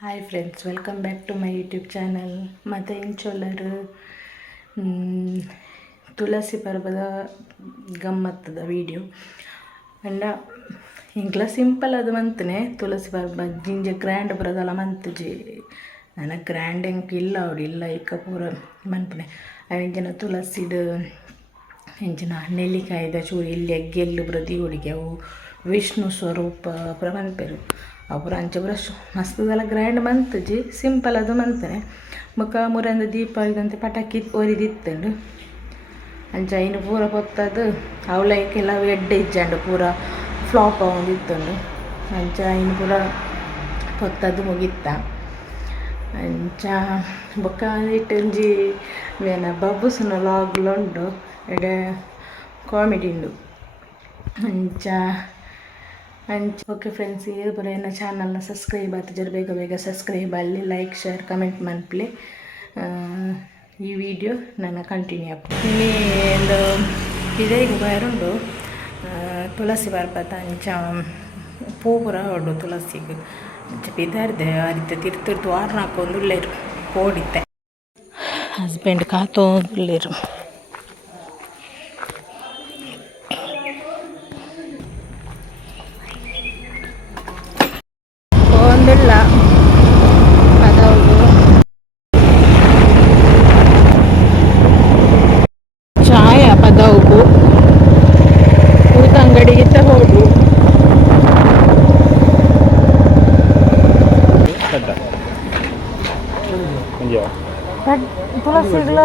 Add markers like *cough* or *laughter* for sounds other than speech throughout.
Hi friends welcome back to my YouTube channel ಮತ್ತು ಇಂಚೊಲ್ಲರು ತುಳಸಿ ಪರ್ವದ ಗಮ್ಮತ್ತದ video ಅಂಡ ಇಂಕ್ಲ simple ಅದು ಮಂತನೆ ತುಳಸಿ ಪರ್ಬ ಜಿಂಜೆ ಗ್ರ್ಯಾಂಡ್ ಬರೋದಲ್ಲ ಮಂತುಜಿ ನನಗೆ ಗ್ರ್ಯಾಂಡ್ ಹೆಂಗೆ ಇಲ್ಲ ಅವ್ರು ಇಲ್ಲ ಈಗ ಪೂರ ಮನ್ಪನೆ ಅವೆಂಚಿನ ತುಳಸಿದು ಎಂಚಿನ ನೆಲ್ಲಿಕಾಯಿದ ಚೂರು, ಇಲ್ಲಿ ಎಗ್ಗೆಲ್ಲು ಬುರದಿ ಹುಡುಗಿ ಅವು ವಿಷ್ಣು ಸ್ವರೂಪ ಪುರ ಮನ್ಪೆರು ಅಂಚೆ ಪುರ ಮಸ್ತದೆಲ್ಲ ಗ್ರ್ಯಾಂಡ್ ಮಂತುಜಿ ಸಿಂಪಲ್ ಅದು ಮಂತನೆ. ಬೊಕ್ಕ ಮುರಂದ ಇದಂತೆ ಪಟಾಕಿ ಒರಿದಿತ್ತಂಡು. ಅಂಚ ಇನ್ನು ಪೂರ ಪೊತ್ತದು ಅವಳಕ್ಕೆಲ್ಲ ಎಡ್ಡೆ ಇಜ್ಜಂಡು, ಪೂರ ಫ್ಲಾಪ್ ಆಗಿತ್ತು ಅಂಚ ಇನ್ನು ಪೂರ ಪೊತ್ತದು ಮುಗಿತ್ತ. ಅಂಚ ಬೊಕ್ಕ ಇಟ್ಟಂಜಿ ಮೇನ ಬಬ್ಬುಸುನ ಲಾಗ್ಲುಂಡು ಎಡೆ ಕಾಮಿಡಿ ಉಂಡು ಅಂಚ ಅಂಚ ಓಕೆ ಫ್ರೆಂಡ್ಸ್ ಪೂರ ಎನ್ನ ಚಾನಲ್ನ ಸಬ್ಸ್ಕ್ರೈಬ್ ಆತು ಜರ್ ಬೇಗ ಬೇಗ ಸಬ್ಸ್ಕ್ರೈಬ್ ಅಲ್ಲಿ ಲೈಕ್ ಶೇರ್ ಕಮೆಂಟ್ ಮನ್ಪ್ಲೆ ಈ ವಿಡಿಯೋ ನನ್ನ ಕಂಟಿನ್ಯೂ ಆಗ್ತದೆ ಇಲ್ಲಿ ಒಂದು ಇದೇ ಬಯರುಂಡು ತುಳಸಿ ಬರ್ಬತ್ತ ಅಂಚ ಪೂ ಪೂರ ಹೊಡು ತುಳಸಿಗೆ ಬಿದ್ದಾರ್ದೆ ಅರಿತ ತಿರ್ತಿರ್ತು ನಾಲ್ಕು ಒಂದು ಉಳ್ಳೇರು ಓಡಿತ್ತೆ ಹಸ್ಬೆಂಡ್ ಕಾತು ಒಂದಿಲ್ಲ ಊತಂಗಡಿಗೆ ತಗೊಂಡು ತುಳಸಿಗಳ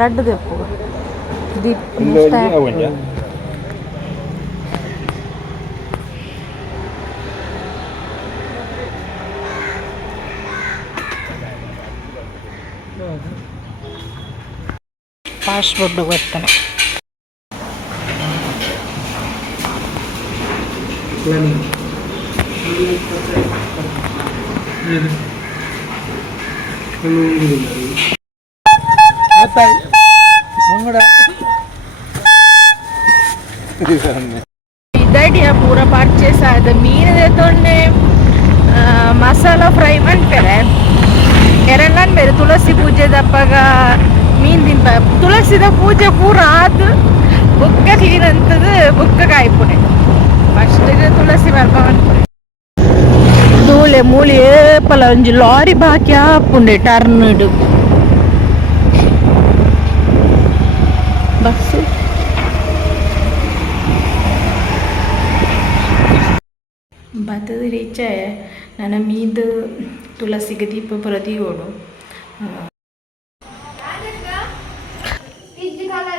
ರಡ್ಡು ತೆಪ್ಪು ದೀಪ್ ಫಾಸ್ಟ್ ಫುಡ್ ಬರ್ತಾನೆ ಇದಡಿಯ ಪೂರ ಪರ್ಚೇಸ್ ಆದ ಮೀನಿದೆ ತೊಂಡೆ ಮಸಾಲ ಫ್ರೈ ಮಾಡ್ತಾರೆ ಎರಡನ್ನ ಬೇರೆ ತುಳಸಿ ಪೂಜೆ ದಪ್ಪಾಗ ಮೀನ್ ತಿಂಪ ತುಳಸಿದ ಪೂಜೆ ಪೂರ ಆದ್ ಬುಕ್ಕ ಕ್ಲೀನ್ ಅಂತದ ಬುಕ್ಕ ಕಾಯ್ಪುಣೆ ಫಸ್ಟಿಗೆ ತುಳಸಿ ಬರ್ಪ ಮಾಡ್ಪುಣೆ ಧೂಳೆ ಮೂಳಿ ಏಪಲ ಒಂಜಿ ಲಾರಿ ಬಾಕಿ ಆಪುಂಡೆ ಟರ್ನ್ಡ್ ಬಸ್ಸು ಬತ್ತದ ರೀಚೆ ನನ್ನ ಮೀದು ತುಳಸಿಗೆ ದೀಪ ಪ್ರತಿಯೋಡು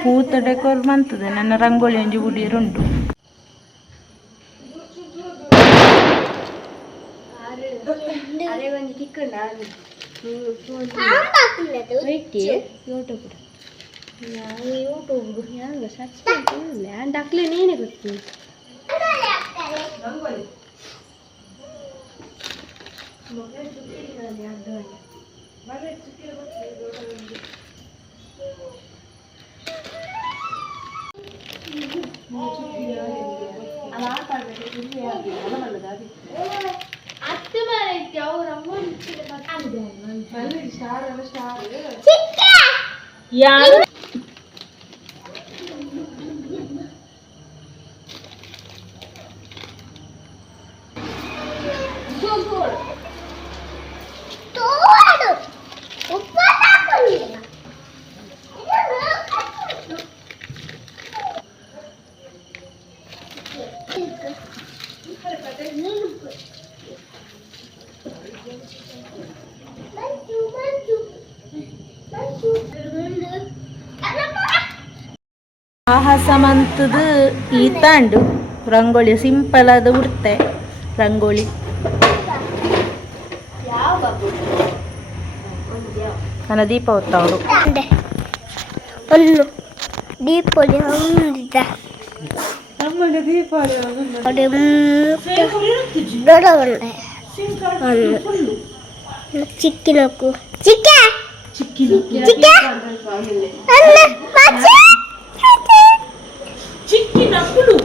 ಪೂತ ಡೆಕೋರ್ ಮಂತದೆ ನನ್ನ ರಂಗೋಲಿ ಒಂಜಿ ಉಂಟು ಡಾಕ್ಲೆ ನೀನೇ ಗೊತ್ತಿ ಅತ್ತೆ ಮನೆ ಅವ್ರ యారు ಸಾಹಸ ಮಂತದ ಈತಾಂಡು ರಂಗೋಲಿ ಸಿಂಪಲ್ ಆದ ಉಡ್ತೆ ರಂಗೋಲಿ ನನ್ನ ದೀಪ ಹೊತ್ತವಳು ಒಂದು ದೀಪಾವಳಿ না খুলু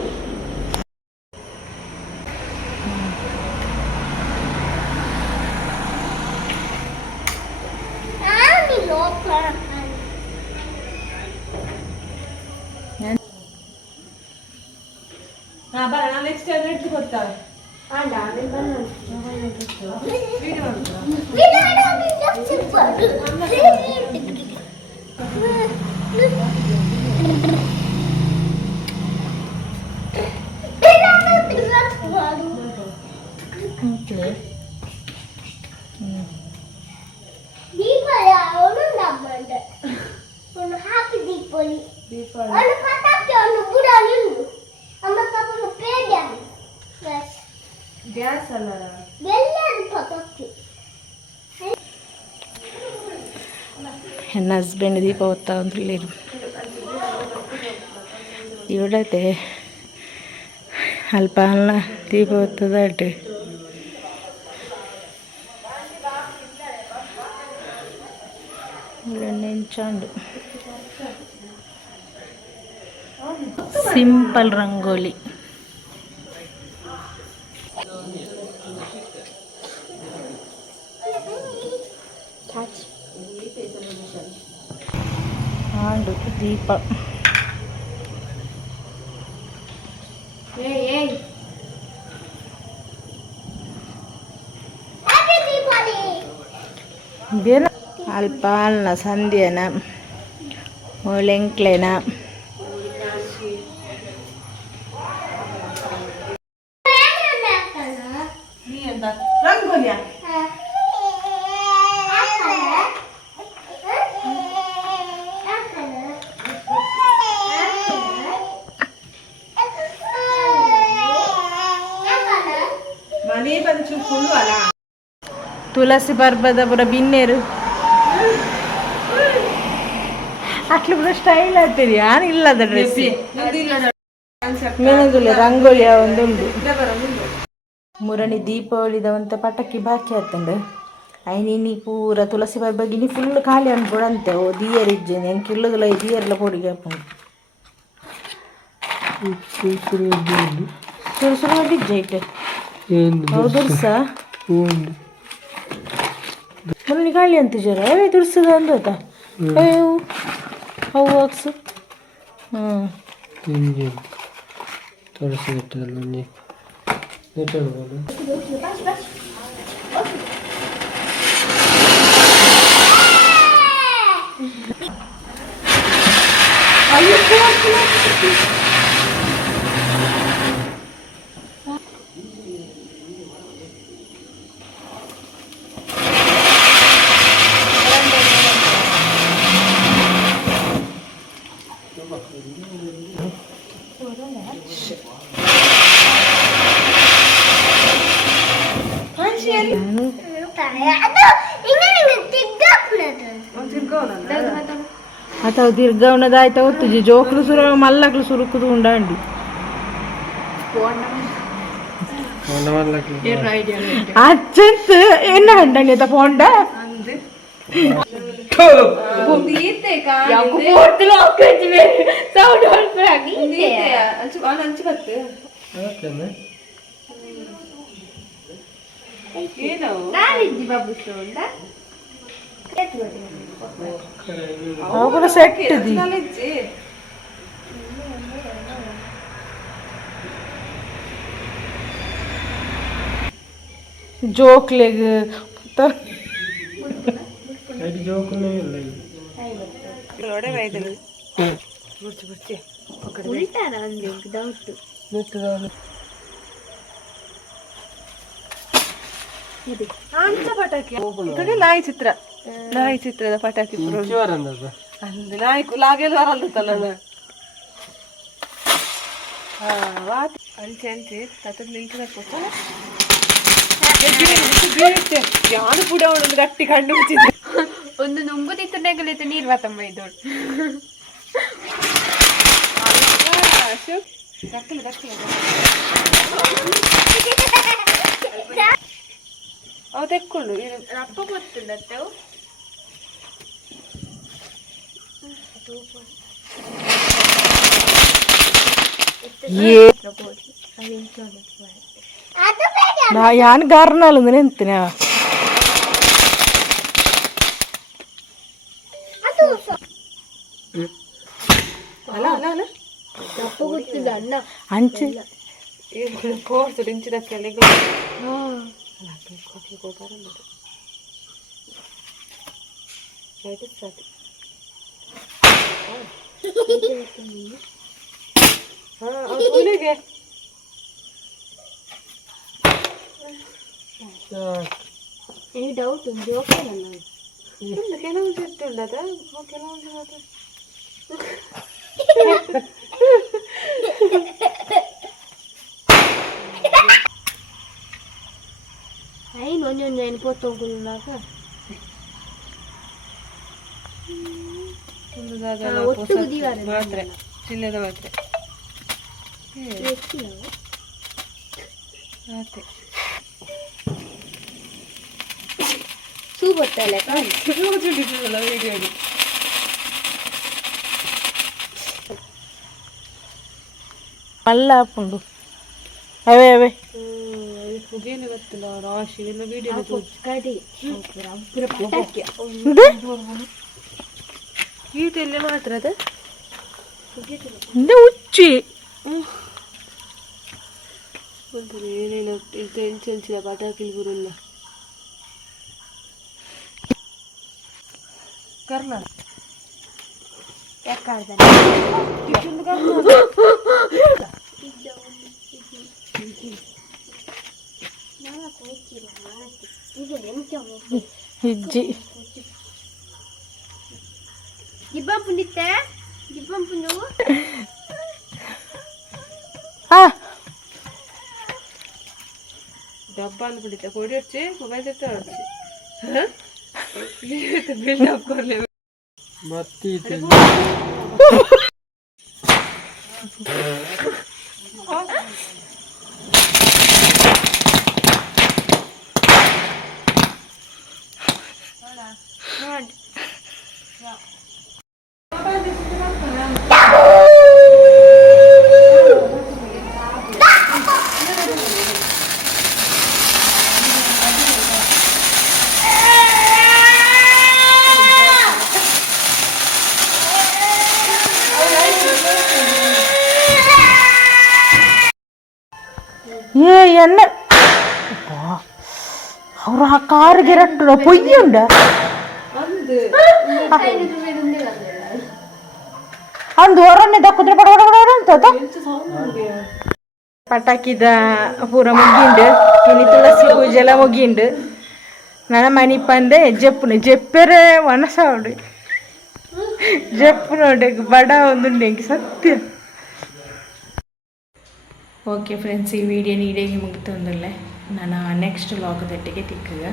আবার না নেক্সট টাইম একটু করতে হবে আর ডাবে বানাবো ভিডিও *laughs* বানাবো আচ্ছা। ভিডিও বানাবো ভিডিও বানাবো ভিডিও বানাবো ನನ್ನ ಹಸ್ಬೆಂಡ್ ದೀಪ ಹೊತ್ತ ಅಂದ್ರೆ ಇವಡತೆ ಅಲ್ಪ ಅಲ್ಲ ದೀಪ ಹೊತ್ತದಾಟೆ ನೆಂಚಾಂಡು ಸಿಂಪಲ್ ರಂಗೋಲಿ ಆಂಡು ದೀಪ ಹ್ಯಾಪಿ ದೀಪಾವಳಿ ಬೇರೆ ಅಲ್ಪ ಅಲ್ಲ ಸಂಧ್ಯನ ಒಳೆಂಕ್ಲೆನ ತುಳಸಿ ಪರ್ಬದ ಪುರ ಬಿನ್ನೇರು. ಅಟ್ಲು ಪುರ ಸ್ಟೈಲ್ ಆಗ್ತದೆ ಯಾರು ಇಲ್ಲದ ಡ್ರೆಸ್ ರಂಗೋಲಿ ರಂಗೋಲಿಯ ಒಂದುಂಡು ಮುರಣಿ ದೀಪಾವಳಿದ ಪಟಾಕಿ ಬಾಕಿ ಆತಂಡು ಐನಿ ಪೂರ ತುಳಸಿ ಬರ್ಬಗಿನಿ ಫುಲ್ ಖಾಲಿ ಅನ್ಬಿಡಂತೆ ಓ ದಿಯರ್ ಇಜ್ಜೆ ಎಂಕ್ ಇಲ್ಲದಲ್ಲ ಈ ದಿಯರ್ಲ ಪೋಡಿಗೆ ಹಾಕೊಂಡು ಸುರು ಸುರು ಹೊಡಿಜ್ಜೆ ಇಟ್ಟು ಹೌದು ಸಾ ಮುರಣಿ ಖಾಲಿ ಅಂತ ಜರ ಏ ದುರ್ಸದ ಅಂದೋತ ಅಯ್ಯೋ ಅವು ಹಾಕ್ಸು ಹ್ಞೂ ಅದು అతను దీర్ఘ ఉన్నది అయితే तुझे జోకులు సుర మల్లకులు సురుకుతూ ఉండండి అచ్చంత ఎన్న కంటండి ఇంత ಮಲ್ಲಕ್ಲು ಸುರುಕುದು ಉಂಡಾಂಡಿ ಅಚ್ಚಂತ ಎನ್ನ ಹಂಡಂಡಿ ಅತ್ತ ಪೋಂಡ ಅವರ ಸೆಟ್ ದಿ ಜೋಕ್ಲೆಗ್ ನಾಯಿ ಚಿತ್ರ ನಾಯಿ ಚಿತ್ರದ ಪಟಾಕಿ ಅಂದ್? ನಾಯಿ ಹಾ ವಾತ್ ಅಂಚೆ ಅಂಚೆ ತತ್ತದ ಲಿಂಕ್ ಕೊಡ್ತಾನ ಯಾರು ಕೂಡ ಒಂದು ಗಟ್ಟಿ ಕಣ್ಣು ಮುಚ್ಚಿದ್ದೆ. ಒಂದು ನುಂಗು ನೆಗಲಿತ್ತು ನೀರು ಬತ್ತಮ್ಮ ಇದ್ದೋಳು ಅವು ತೆಕ್ಕೊಂಡು ಇದು ರಪ್ಪ ഞാൻ കാരണമല്ലോ എന്തിനാ അഞ്ച് കോർത്തിഞ്ചിതൊക്കെ ಹಾ ಅವನಿಗೆ ಈ ಡೌಟ್ ಜೋಕೆ ನನ್ನ ಕೆಲವೊಂದು ಇಟ್ಟುಳ್ಳದ ಕೆಲವೊಂದು ಮಾತ್ರ ಐನು ಒಂದೊಂದು ಐನು ಪೊತ್ತೋಗುಲ್ಲಾಗ ಒಂದು ಜಾಗ ಒಟ್ಟು ಬುದಿವಾರ ಮಾತ್ರೆ ಚಿನ್ನದ ಮಾತ್ರೆ ಮಾತ್ರೆ ಸೂ ಬರ್ತಲ್ಲ ವಿಡಿಯೋಲಿ ಮಲ್ಲ ಹಾಪುಂಡು ಅವೇ ಅವೇ ಮುಗಿಯಲು ಗೊತ್ತಿಲ್ಲ ರಾಶಿ ಎಲ್ಲ ವಿಡಿಯೋ ಕಡಿ ಪುರ ಪಟಾಕಿ ಗೀತೆಯಲ್ಲಿ ಮಾತ್ರ ಅದ ಇದು ಹುಚ್ಚಿ ಒಂದು ಏನೇನು ಇದು ಎಂಚು ಎಂಚಿನ ಪಟಾಕಿ ಗುರುಲ್ಲ ಕರ್ನಾಟಕ ಹಿಜ್ಜಿ ಗಿಬ್ಬಂ ಪುಂಡಿತ್ತೆ ಗಿಬ್ಬಂ ಪುಂಡು ಹಾ ಡಬ್ಬ ಅನ್ಬಿಟ್ಟಿದ್ದೆ ಕೊಡಿ ಹಚ್ಚಿ ಮೊಬೈಲ್ ತೆತ್ತ ಹಚ್ಚಿ ಬಿಲ್ಡಪ್ ಕೊಡ್ಲಿ ಏ ಎನ್ನ ಅವ್ರ ಆ ಕಾರಿಗೆ ರಟ್ಟು ಪೊಯ್ಯುಂಡ ಅಂದು ಹೊರನ್ನೇ ದಕ್ಕುದ್ರೆ ಬಡ ಬಡ ಬಡ ಅಂತದ ಪಟಾಕಿದ ಪೂರ ಮುಗಿಂಡು ಇನ್ನು ತುಳಸಿ ಪೂಜೆ ಎಲ್ಲ ಮುಗಿಂಡು ನನ್ನ ಮನಿ ಪಂದೆ ಜಪ್ಪುನು ಜಪ್ಪೆರೆ ಮನಸಾವಡು ಜಪ್ಪು ನೋಡಿ ಬಡ ಒಂದು ಸತ್ಯ ಓಕೆ ಫ್ರೆಂಡ್ಸ್ ಈ ವಿಡಿಯೋ ಮುಗಿತು ಅಂದಲ್ಲೇ ನಾನು ನೆಕ್ಸ್ಟ್ ಲಾಗದೊಟ್ಟಿಗೆ ತಿಕ್ಕಗ.